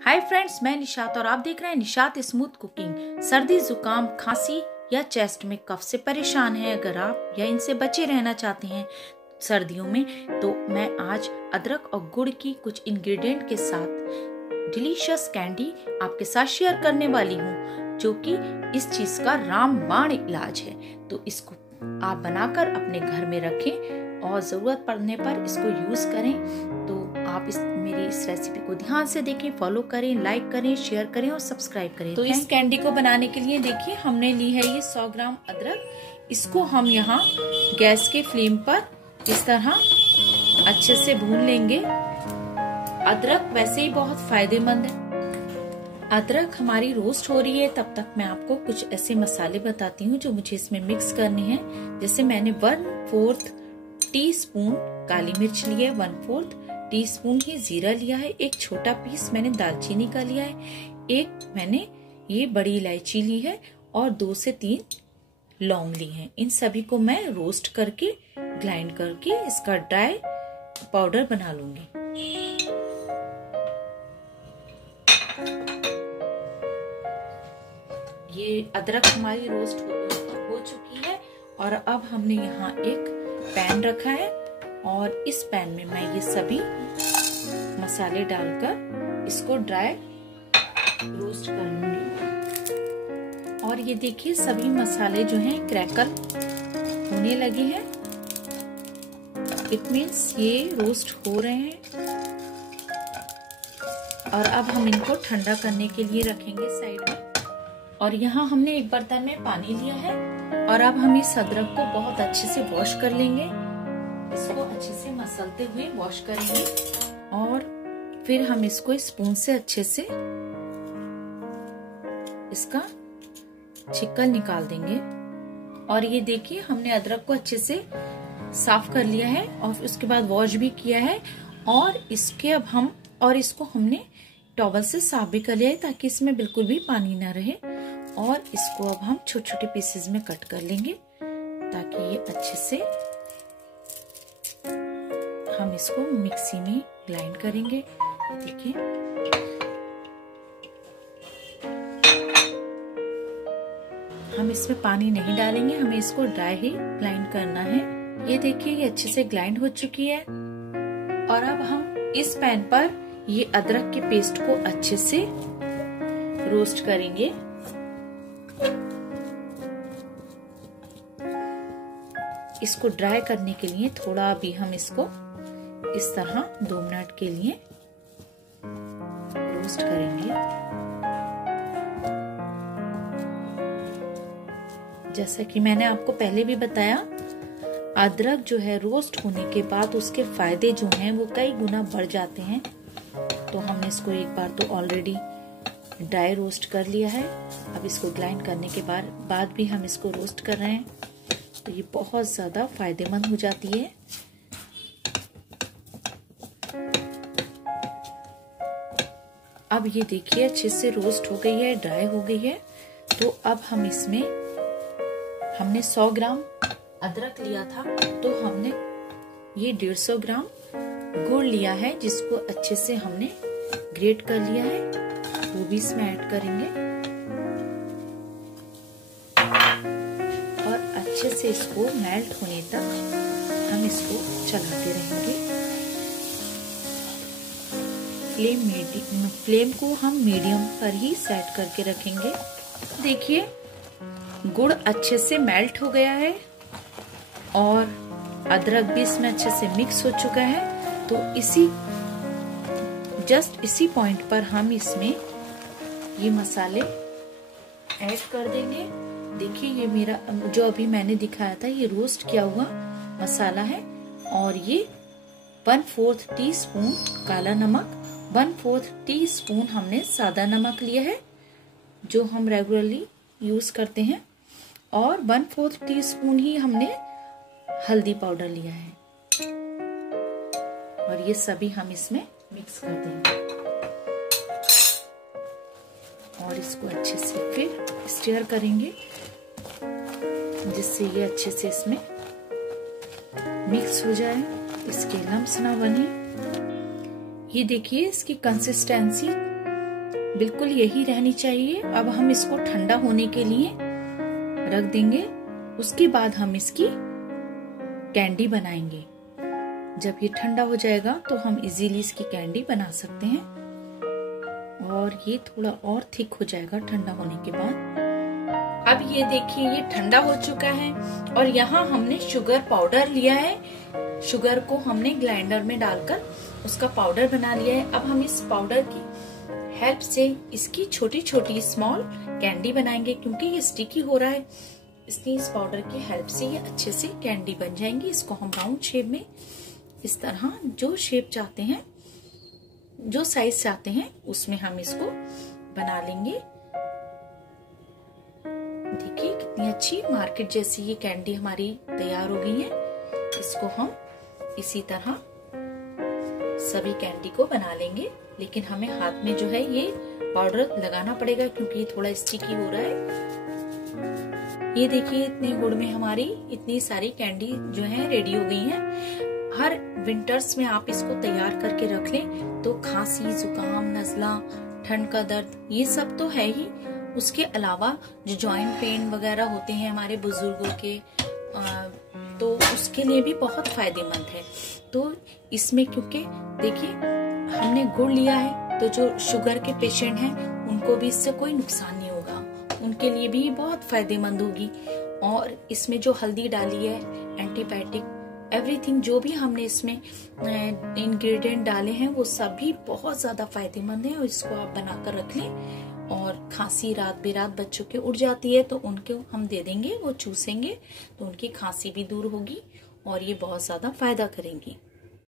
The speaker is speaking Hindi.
हाय फ्रेंड्स, मैं निशात और आप देख रहे हैं निशात स्मूथ कुकिंग। सर्दी, जुकाम, खांसी या चेस्ट में कफ से परेशान हैं अगर आप या इनसे बचे रहना चाहते हैं सर्दियों में, तो मैं आज अदरक और गुड़ की कुछ इंग्रेडिएंट के साथ डिलीशियस कैंडी आपके साथ शेयर करने वाली हूँ, जो कि इस चीज का रामबाण इलाज है। तो इसको आप बनाकर अपने घर में रखें और जरूरत पड़ने पर इसको यूज करें। तो आप मेरी इस रेसिपी को ध्यान से देखें, फॉलो करें, लाइक करें, शेयर करें और सब्सक्राइब करें। तो इस कैंडी को बनाने के लिए देखिए हमने ली है ये 100 ग्राम अदरक। इसको हम यहाँ गैस के फ्लेम पर इस तरह अच्छे से भून लेंगे। अदरक वैसे ही बहुत फायदेमंद है। अदरक हमारी रोस्ट हो रही है, तब तक मैं आपको कुछ ऐसे मसाले बताती हूँ जो मुझे इसमें मिक्स करने हैं। जैसे मैंने 1/4 टीस्पून काली मिर्च ली है, 1/4 टीस्पून ही जीरा लिया है, एक छोटा पीस मैंने दालचीनी का लिया है, एक मैंने ये बड़ी इलायची ली है और 2 से 3 लौंग ली है। इन सभी को मैं रोस्ट करके ग्राइंड करके इसका ड्राई पाउडर बना लूंगी। ये अदरक हमारी रोस्ट हो चुकी है और अब हमने यहाँ एक पैन रखा है और इस पैन में मैं ये सभी मसाले डालकर इसको ड्राई रोस्ट कर लूंगी। और ये देखिए सभी मसाले जो हैं क्रैकल होने लगे हैं। इट मीन्स ये रोस्ट हो रहे हैं। और अब हम इनको ठंडा करने के लिए रखेंगे साइड में। और यहाँ हमने एक बर्तन में पानी लिया है और अब हम इस अदरक को बहुत अच्छे से वॉश कर लेंगे। इसको अच्छे से मसलते हुए वॉश करेंगे और फिर हम इसको स्पून से अच्छे से इसका छिक्कर निकाल देंगे। और ये देखिए हमने अदरक को अच्छे से साफ कर लिया है और उसके बाद वॉश भी किया है। और इसके अब हम इसको हमने टॉवल से साफ भी कर लिया है ताकि इसमें बिल्कुल भी पानी ना रहे। और इसको अब हम छोटे छोटे पीसेस में कट कर लेंगे ताकि ये अच्छे से हम इसको मिक्सी में ग्राइंड करेंगे। देखिए हम इसमें पानी नहीं डालेंगे, हमें इसको ड्राई ही ग्राइंड करना है। ये देखिए ये अच्छे से ग्राइंड हो चुकी है। और अब हम इस पैन पर ये अदरक के पेस्ट को अच्छे से रोस्ट करेंगे। इसको ड्राई करने के लिए थोड़ा अभी हम इसको इस तरह 2 मिनट के लिए रोस्ट करेंगे। जैसा कि मैंने आपको पहले भी बताया, अदरक जो है रोस्ट होने के बाद उसके फायदे जो हैं वो कई गुना बढ़ जाते हैं। तो हमने इसको एक बार तो ऑलरेडी ड्राई रोस्ट कर लिया है। अब इसको ग्राइंड करने के बाद भी हम इसको रोस्ट कर रहे हैं, तो ये बहुत ज्यादा फायदेमंद हो जाती है। अब ये देखिए अच्छे से रोस्ट हो गई है, ड्राई हो गई है। तो अब हम इसमें हमने 100 ग्राम अदरक लिया था, तो हमने ये 150 ग्राम गुड़ लिया है जिसको अच्छे से हमने ग्रेट कर लिया है, वो भी इसमें ऐड करेंगे। और अच्छे से इसको मेल्ट होने तक हम इसको चलाते रहेंगे। फ्लेम को हम मीडियम पर ही सेट करके रखेंगे। देखिए गुड़ अच्छे से मेल्ट हो गया है और अदरक भी इसमें अच्छे से मिक्स हो चुका है। तो इसी पॉइंट पर हम इसमें ये मसाले ऐड कर देंगे। देखिए ये मेरा जो अभी मैंने दिखाया था ये रोस्ट किया हुआ मसाला है। और ये 1/4 टीस्पून काला नमक, 1/4 टीस्पून हमने सादा नमक लिया है जो हम रेगुलरली यूज करते हैं, और 1/4 टीस्पून ही हमने हल्दी पाउडर लिया है। और ये सभी हम इसमें मिक्स कर देंगे और इसको अच्छे से फिर स्टीयर करेंगे जिससे ये अच्छे से इसमें मिक्स हो जाए, इसके लम्स ना बने। ये देखिए इसकी कंसिस्टेंसी बिल्कुल यही रहनी चाहिए। अब हम इसको ठंडा होने के लिए रख देंगे। उसके बाद हम इसकी कैंडी बनाएंगे। जब ये ठंडा हो जाएगा तो हम इजीली इसकी कैंडी बना सकते हैं। और ये थोड़ा और थिक हो जाएगा ठंडा होने के बाद। अब ये देखिए ये ठंडा हो चुका है और यहाँ हमने शुगर पाउडर लिया है। शुगर को हमने ग्राइंडर में डालकर उसका पाउडर बना लिया है। अब हम इस पाउडर की हेल्प से इसकी छोटी छोटी स्मॉल कैंडी बनाएंगे। क्योंकि ये स्टिकी हो रहा है इसलिए इस पाउडर की हेल्प से ये अच्छे से कैंडी बन जाएंगी। इसको हम राउंड शेप में इस तरह जो शेप चाहते हैं, जो साइज चाहते हैं उसमें हम इसको बना लेंगे। देखिए कितनी अच्छी मार्केट जैसी ये कैंडी हमारी तैयार हो गई है। इसको हम इसी तरह सभी कैंडी को बना लेंगे। लेकिन हमें हाथ में जो है ये पाउडर लगाना पड़ेगा क्योंकि ये थोड़ा स्टिकी हो रहा है। ये देखिए इतने गुड़ में हमारी इतनी सारी कैंडी जो है रेडी हो गई है। हर विंटर्स में आप इसको तैयार करके रख लें तो खांसी, जुकाम, नजला, ठंड का दर्द ये सब तो है ही। उसके अलावा जो जॉइंट पेन वगैरह होते हैं हमारे बुजुर्गों के तो उसके लिए भी बहुत फायदेमंद है। तो इसमें क्योंकि देखिए हमने गुड़ लिया है तो जो शुगर के पेशेंट हैं उनको भी इससे कोई नुकसान नहीं होगा, उनके लिए भी बहुत फायदेमंद होगी। और इसमें जो हल्दी डाली है, एंटीबायोटिक एवरीथिंग जो भी हमने इसमें इंग्रेडिएंट डाले हैं वो सभी बहुत ज्यादा फायदेमंद है। और इसको आप बनाकर रख लें। और खांसी रात बेरात बच्चों के उठ जाती है तो उनको हम दे देंगे, वो चूसेंगे तो उनकी खांसी भी दूर होगी और ये बहुत ज्यादा फायदा करेंगी।